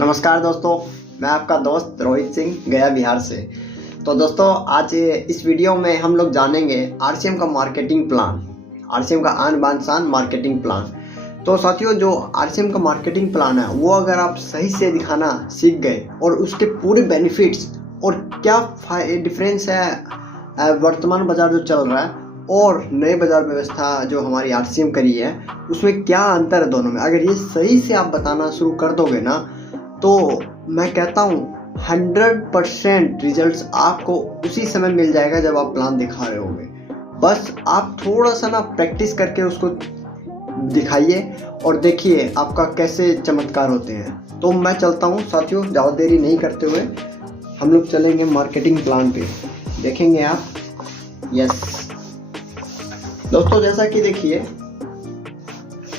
नमस्कार दोस्तों, मैं आपका दोस्त रोहित सिंह गया बिहार से। तो दोस्तों आज इस वीडियो में हम लोग जानेंगे आरसीएम का मार्केटिंग प्लान, आरसीएम का आन बान शान मार्केटिंग प्लान। तो साथियों, जो आरसीएम का मार्केटिंग प्लान है वो अगर आप सही से दिखाना सीख गए और उसके पूरे बेनिफिट्स और क्या डिफरेंस है वर्तमान बाजार जो चल रहा है और नए बाजार व्यवस्था जो हमारी आरसीएम करी है उसमें क्या अंतर है दोनों में, अगर ये सही से आप बताना शुरू कर दोगे ना तो मैं कहता हूँ 100% रिजल्ट्स आपको उसी समय मिल जाएगा जब आप प्लान दिखा रहे होगे। बस आप थोड़ा सा ना प्रैक्टिस करके उसको दिखाइए और देखिए आपका कैसे चमत्कार होते हैं। तो मैं चलता हूँ साथियों, ज़्यादा देरी नहीं करते हुए हम लोग चलेंगे मार्केटिंग प्लान पे। देखेंगे आप। यस दोस्तों, जैसा कि देखिए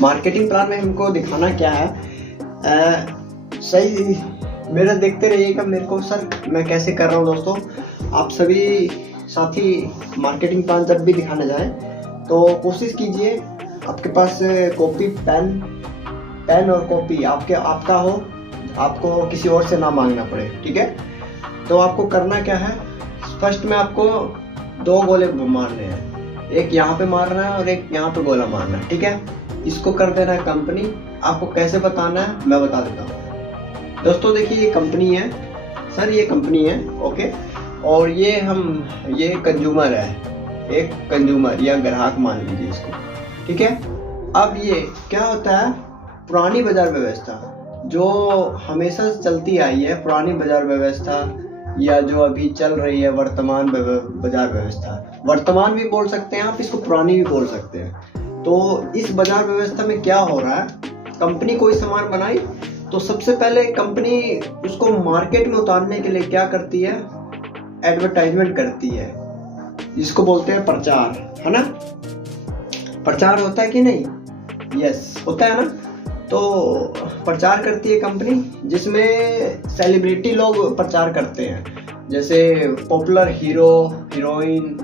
मार्केटिंग प्लान में हमको दिखाना क्या है, सही मेरा देखते रहिएगा मेरे को सर मैं कैसे कर रहा हूँ। दोस्तों आप सभी साथी मार्केटिंग प्लान जब भी दिखाने जाए तो कोशिश कीजिए आपके पास कॉपी पेन और कॉपी आपका हो, आपको किसी और से ना मांगना पड़े। ठीक है, तो आपको करना क्या है, फर्स्ट में आपको 2 गोले मारने हैं, एक यहाँ पे मारना है और एक यहाँ पे गोला मारना है। ठीक है, इसको कर देना है कंपनी। आपको कैसे बताना है मैं बता देता हूँ। दोस्तों देखिए ये कंपनी है सर, ये कंपनी है ओके, और ये कंज्यूमर है, एक कंज्यूमर या ग्राहक मान लीजिए इसको। ठीक है, अब ये क्या होता है, पुरानी बाजार व्यवस्था जो हमेशा से चलती आई है, पुरानी बाजार व्यवस्था या जो अभी चल रही है वर्तमान बाजार व्यवस्था, वर्तमान भी बोल सकते हैं आप इसको, पुरानी भी बोल सकते हैं। तो इस बाजार व्यवस्था में क्या हो रहा है, कंपनी कोई सामान बनाई तो सबसे पहले कंपनी उसको मार्केट में उतारने के लिए क्या करती है, एडवर्टाइजमेंट करती है, जिसको बोलते हैं प्रचार, है ना। प्रचार होता है कि नहीं? यस होता है ना। तो प्रचार करती है कंपनी जिसमें सेलिब्रिटी लोग प्रचार करते हैं, जैसे पॉपुलर हीरो हीरोइन,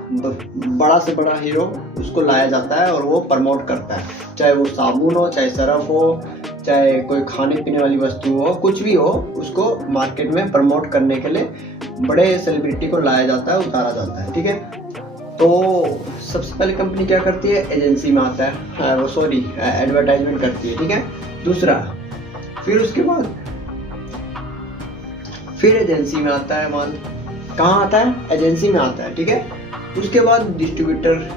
बड़ा से बड़ा हीरो उसको लाया जाता है और वो प्रमोट करता है, चाहे वो साबुन हो, चाहे सरफ हो, चाहे कोई खाने पीने वाली वस्तु हो, कुछ भी हो, उसको मार्केट में प्रमोट करने के लिए बड़े सेलिब्रिटी को लाया जाता है, उतारा जाता है। ठीक है, तो सबसे पहले कंपनी क्या करती है, एजेंसी में आता है, वो सॉरी एडवर्टाइजमेंट करती है। ठीक है, दूसरा फिर उसके बाद फिर एजेंसी में आता है माल, कहाँ आता है, एजेंसी में आता है। ठीक है, उसके बाद डिस्ट्रीब्यूटर,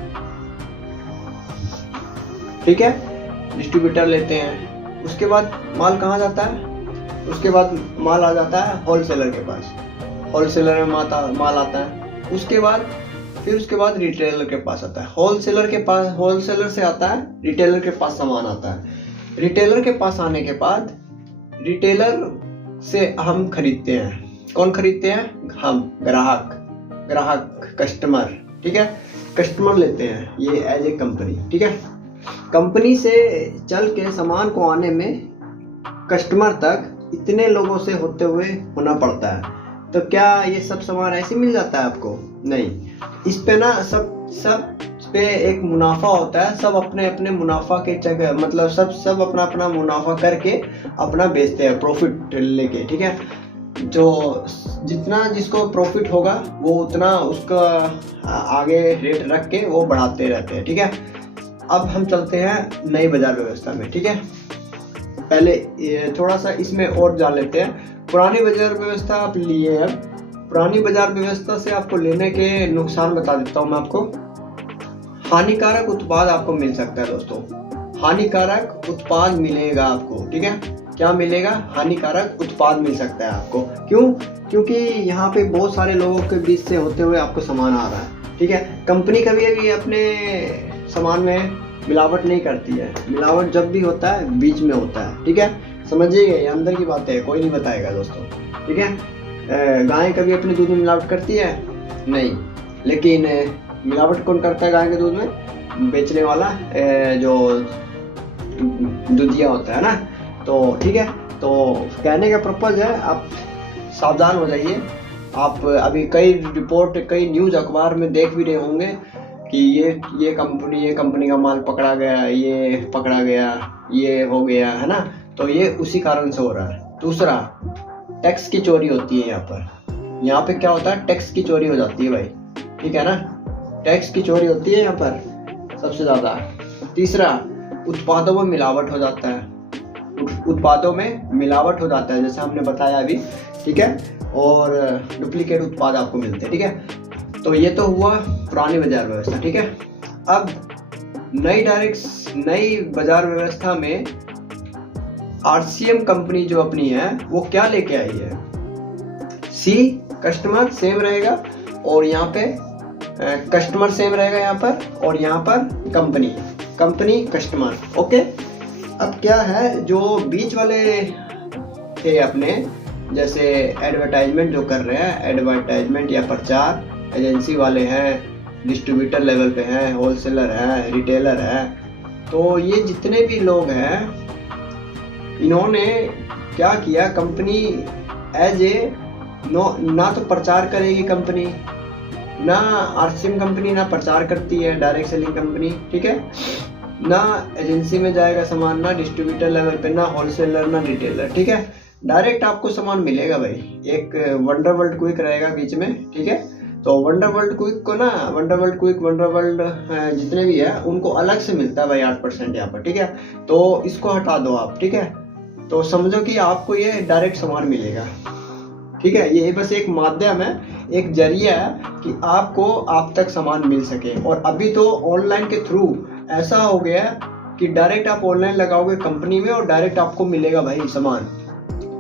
ठीक है, डिस्ट्रीब्यूटर लेते हैं। उसके बाद माल कहाँ जाता है, उसके बाद माल आ जाता है होलसेलर के पास, होलसेलर में माल आता है। उसके बाद रिटेलर के पास आता है, होलसेलर से आता है रिटेलर के पास सामान आता है। रिटेलर के पास आने के बाद रिटेलर से हम खरीदते हैं, कौन खरीदते हैं, हम ग्राहक कस्टमर। ठीक है, कस्टमर लेते हैं ये एज ए कंपनी। ठीक है, कंपनी से चल के सामान को आने में कस्टमर तक इतने लोगों से होते हुए होना पड़ता है। तो क्या ये सब सामान ऐसे मिल जाता है आपको? नहीं, इस पे ना सब पे एक मुनाफा होता है, सब अपने अपने मुनाफा के जगह, मतलब सब अपना अपना मुनाफा करके अपना बेचते हैं, प्रॉफिट लेके। ठीक है, जो जितना जिसको प्रॉफिट होगा वो उतना उसका आगे रेट रख के वो बढ़ाते रहते हैं। ठीक है, अब हम चलते हैं नई बाजार व्यवस्था में। ठीक है, पहले थोड़ा सा इसमें और जान लेते हैं। पुरानी बाजार व्यवस्था आप लिए हैं, पुरानी बाजार व्यवस्था से आपको लेने के नुकसान बता देता हूँ मैं आपको। हानिकारक उत्पाद आपको मिल सकता है दोस्तों, हानिकारक उत्पाद मिलेगा आपको। ठीक है, क्या मिलेगा, हानिकारक उत्पाद मिल सकता है आपको। क्यों? क्योंकि यहाँ पे बहुत सारे लोगों के बीच से होते हुए आपको सामान आ रहा है। ठीक है, कंपनी कभी भी अपने सामान में मिलावट नहीं करती है, मिलावट जब भी होता है बीच में होता है। ठीक है, समझिएगा, ये अंदर की बात है, कोई नहीं बताएगा दोस्तों। ठीक है, गाय कभी अपने दूध में मिलावट करती है? नहीं, लेकिन मिलावट कौन करता है गाय के दूध में? बेचने वाला जो दूधिया होता है ना। तो ठीक है, तो कहने का पर्पज है आप सावधान हो जाइए। आप अभी कई रिपोर्ट, कई न्यूज़ अखबार में देख भी रहे होंगे कि ये कंपनी का माल पकड़ा गया, ये पकड़ा गया, ये हो गया, है ना। तो ये उसी कारण से हो रहा है। दूसरा, टैक्स की चोरी होती है यहाँ पे क्या होता है, टैक्स की चोरी हो जाती है भाई, ठीक है ना, टैक्स की चोरी होती है यहाँ पर सबसे ज़्यादा। तीसरा, उत्पादों में मिलावट हो जाता है, उत्पादों में मिलावट हो जाता है जैसे हमने बताया अभी, ठीक है, और डुप्लीकेट उत्पाद आपको मिलते हैं, ठीक है। तो ये तो हुआ पुरानी बाजार व्यवस्था, ठीक है। अब नई बाजार व्यवस्था में आरसीएम कंपनी जो अपनी है वो क्या लेके आई है, सी कस्टमर सेम रहेगा और यहाँ पे कस्टमर सेम रहेगा यहाँ पर, और यहाँ पर कंपनी कस्टमर, ओके। अब क्या है, जो बीच वाले थे अपने, जैसे एडवर्टाइजमेंट जो कर रहे हैं, एडवर्टाइजमेंट या प्रचार एजेंसी वाले हैं, डिस्ट्रीब्यूटर लेवल पे हैं, होलसेलर हैं, रिटेलर हैं, तो ये जितने भी लोग हैं इन्होंने क्या किया, कंपनी एज ए ना तो प्रचार करेगी कंपनी, ना आरसीएम कंपनी ना प्रचार करती है, डायरेक्ट सेलिंग कंपनी, ठीक है, ना एजेंसी में जाएगा सामान, ना डिस्ट्रीब्यूटर लेवल पे, ना होलसेलर ना रिटेलर, ठीक है। डायरेक्ट आपको सामान मिलेगा भाई, एक वंडर वर्ल्ड क्विक रहेगा बीच में, ठीक है। तो वंडर वर्ल्ड क्विक को ना, वंडर वर्ल्ड जितने भी है उनको अलग से मिलता है भाई 8% यहाँ पर, ठीक है। तो इसको हटा दो आप, ठीक है। तो समझो कि आपको ये डायरेक्ट सामान मिलेगा, ठीक है। ये बस एक माध्यम है, एक जरिया है कि आपको आप तक सामान मिल सके। और अभी तो ऑनलाइन के थ्रू ऐसा हो गया कि डायरेक्ट आप ऑनलाइन लगाओगे कंपनी में और डायरेक्ट आपको मिलेगा भाई सामान।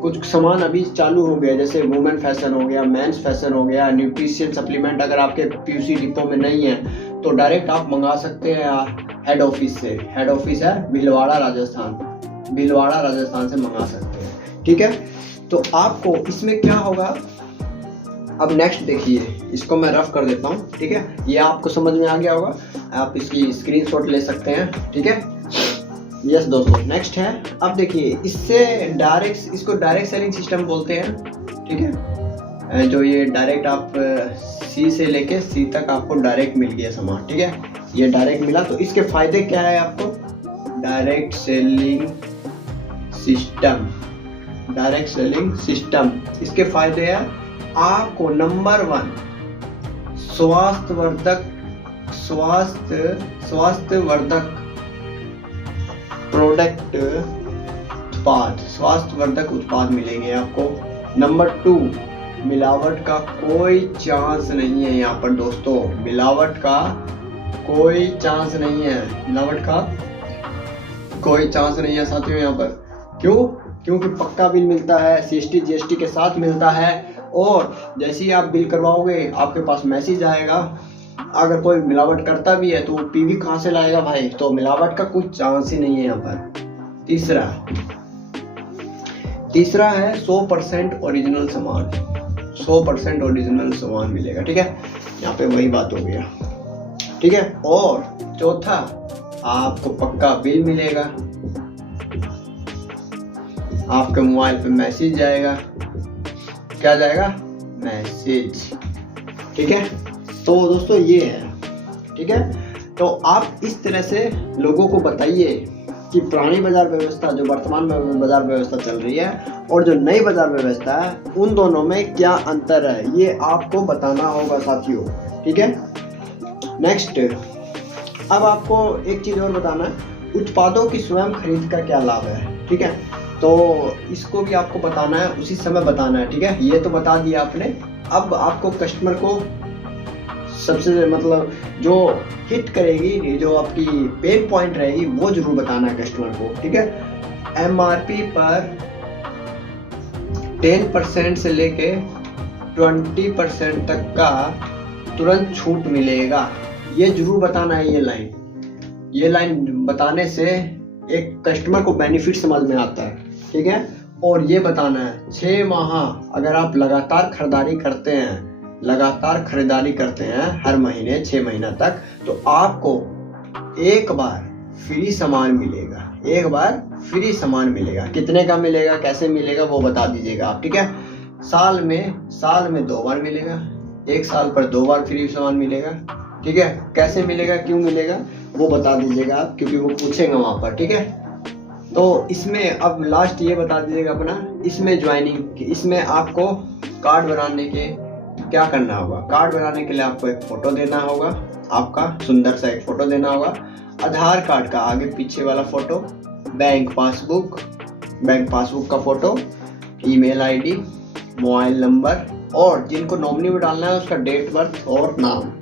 कुछ सामान अभी चालू हो गया, जैसे वुमेन फैशन हो गया, मेंस फैशन हो गया, न्यूट्रिशन सप्लीमेंट अगर आपके पीयूसी डिपो में नहीं है तो डायरेक्ट आप मंगा सकते हैं हेड ऑफिस से। हेड ऑफिस है भीलवाड़ा राजस्थान से मंगा सकते हैं, ठीक है। तो आपको इसमें क्या होगा, अब नेक्स्ट देखिए, इसको मैं रफ कर देता हूँ, ठीक है। ये आपको समझ में आ गया होगा, आप इसकी स्क्रीनशॉट ले सकते हैं, ठीक है। यस दोस्तों, नेक्स्ट है, अब देखिए इसको डायरेक्ट सेलिंग सिस्टम बोलते हैं, ठीक है। जो ये डायरेक्ट आप सी से लेके सी तक आपको डायरेक्ट मिल गया सामान, ठीक है। ये डायरेक्ट मिला, तो इसके फायदे क्या है आपको, डायरेक्ट सेलिंग सिस्टम, इसके फायदे हैं आपको, नंबर 1 स्वास्थ्यवर्धक स्वास्थ्यवर्धक उत्पाद मिलेंगे आपको। नंबर 2, मिलावट का कोई चांस नहीं है यहाँ पर दोस्तों, मिलावट का कोई चांस नहीं है साथियों यहाँ पर। क्यों? क्योंकि पक्का बिल मिलता है, सीएसटी जीएसटी के साथ मिलता है, और जैसे ही आप बिल करवाओगे आपके पास मैसेज आएगा। अगर कोई मिलावट करता भी है तो वो पीवी कहाँ से लाएगा भाई, तो मिलावट का कुछ चांस ही नहीं है यहाँ पर। तीसरा है 100% ओरिजिनल सामान, 100% ओरिजिनल सामान मिलेगा, ठीक है। यहाँ पे वही बात हो गया, ठीक है। और चौथा, आपको पक्का बिल मिलेगा, आपके मोबाइल पे मैसेज जाएगा, क्या जाएगा, मैसेज, ठीक है। तो दोस्तों ये है, ठीक है। तो आप इस तरह से लोगों को बताइए कि पुरानी बाजार व्यवस्था, जो वर्तमान में बाजार व्यवस्था चल रही है, और जो नई बाजार व्यवस्था है, उन दोनों में क्या अंतर है, ये आपको बताना होगा साथियों, ठीक है। नेक्स्ट, अब आपको एक चीज़ और बताना है, उत्पादों की स्वयं खरीद का क्या लाभ है, ठीक है। तो इसको भी आपको बताना है, उसी समय बताना है, ठीक है। ये तो बता दिया आपने, अब आपको कस्टमर को सबसे मतलब जो हिट करेगी, जो आपकी पेन पॉइंट रहेगी, वो जरूर बताना है कस्टमर को, ठीक है। एमआरपी पर 10% से लेके 20% तक का तुरंत छूट मिलेगा, ये जरूर बताना है। ये लाइन बताने से एक कस्टमर को बेनिफिट समझ में आता है, ठीक है। और ये बताना है 6 माह अगर आप लगातार खरीदारी करते हैं हर महीने 6 महीना तक, तो आपको एक बार फ्री सामान मिलेगा। कितने का मिलेगा, कैसे मिलेगा, वो बता दीजिएगा आप, ठीक है। साल में 2 बार मिलेगा, 1 साल पर 2 बार फ्री सामान मिलेगा, ठीक है। कैसे मिलेगा, क्यों मिलेगा, वो बता दीजिएगा आप, क्योंकि वो पूछेंगे वहां पर, ठीक है। तो इसमें अब लास्ट ये बता दीजिएगा अपना इसमें ज्वाइनिंग, इसमें आपको कार्ड बनाने के क्या करना होगा। कार्ड बनाने के लिए आपको एक फ़ोटो देना होगा, आपका सुंदर सा एक फ़ोटो देना होगा, आधार कार्ड का आगे पीछे वाला फ़ोटो, बैंक पासबुक का photo, email ID, mobile number, और जिनको नॉमिनी में डालना है उसका डेट बर्थ और नाम।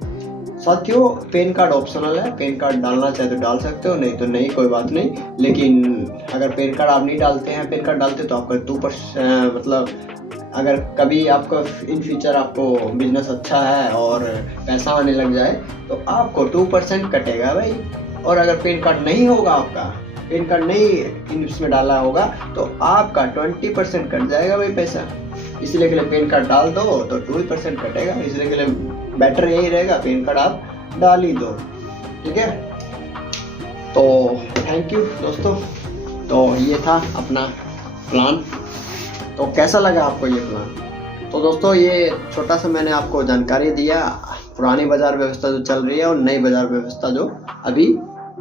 साथियों पेन कार्ड ऑप्शनल है, पेन कार्ड डालना चाहे तो डाल सकते हो, नहीं तो नहीं, कोई बात नहीं। लेकिन अगर पेन कार्ड आप नहीं डालते हैं, पेन कार्ड डालते तो आपका 2% मतलब अगर कभी आपका इन फ्यूचर आपको बिजनेस अच्छा है और पैसा आने लग जाए तो आपको 2% कटेगा भाई। और अगर पेन कार्ड नहीं होगा, आपका पेन कार्ड नहीं इसमें डाला होगा तो आपका 20% कट जाएगा भाई पैसा। इसलिए के लिए पेन कार्ड डाल दो तो 2% कटेगा, इसलिए के लिए बेटर यही रहेगा पेन कार्ड आप डाल ही दो, ठीक है। तो थैंक यू दोस्तों, तो ये था अपना प्लान। तो कैसा लगा आपको ये प्लान। तो दोस्तों ये छोटा सा मैंने आपको जानकारी दिया, पुरानी बाज़ार व्यवस्था जो चल रही है और नई बाज़ार व्यवस्था जो अभी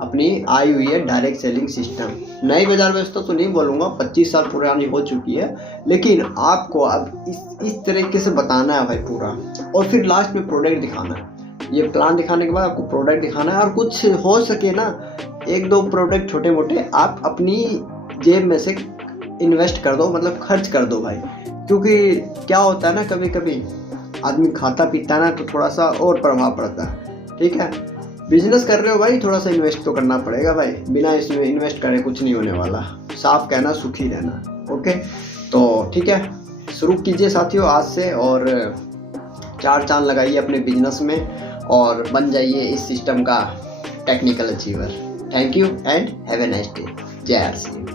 अपनी आई हुई है, डायरेक्ट सेलिंग सिस्टम। नई बाज़ार व्यवस्था तो नहीं बोलूँगा, 25 साल पुरानी हो चुकी है, लेकिन आपको अब इस तरीके से बताना है भाई पूरा, और फिर लास्ट में प्रोडक्ट दिखाना है। ये प्लान दिखाने के बाद आपको प्रोडक्ट दिखाना है, और कुछ हो सके ना 1-2 प्रोडक्ट छोटे मोटे आप अपनी जेब में से इन्वेस्ट कर दो, मतलब खर्च कर दो भाई। क्योंकि क्या होता है ना, कभी कभी आदमी खाता पीता है ना तो थोड़ा सा और प्रभाव पड़ता है, ठीक है। बिजनेस कर रहे हो भाई, थोड़ा सा इन्वेस्ट तो करना पड़ेगा भाई, बिना इसमें इन्वेस्ट करे कुछ नहीं होने वाला। साफ कहना, सुखी रहना, ओके। तो ठीक है, शुरू कीजिए साथियों आज से, और 4 चांद लगाइए अपने बिजनेस में और बन जाइए इस सिस्टम का technical achiever. Thank you and have a nice day. जय आरसीएम।